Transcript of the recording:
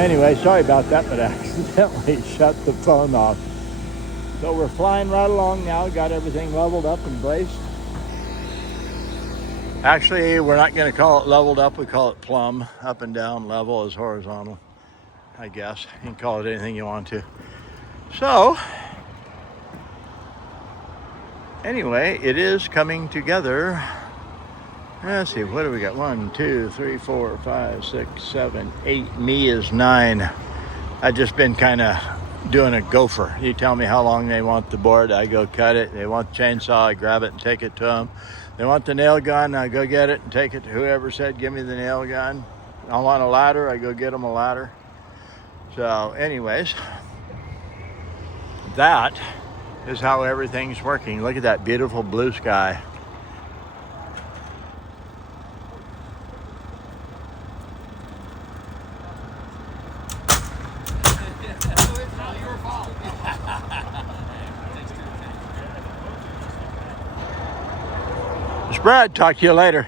anyway, sorry about that, but I accidentally shut the phone off. So we're flying right along now, got everything leveled up and braced. Actually, we're not going to call it leveled up, we call it plumb. Up and down, level is horizontal, I guess. You can call it anything you want to. So, anyway, it is coming together. Let's see, what do we got? 1, 2, 3, 4, 5, 6, 7, 8. Me is 9. I've just been kind of doing a Golpher. You tell me how long they want the board, I go cut it. They want the chainsaw, I grab it and take it to them. They want the nail gun, I go get it and take it to whoever said, give me the nail gun. I want a ladder, I go get them a ladder. So anyways, that is how everything's working. Look at that beautiful blue sky. Brad, talk to you later.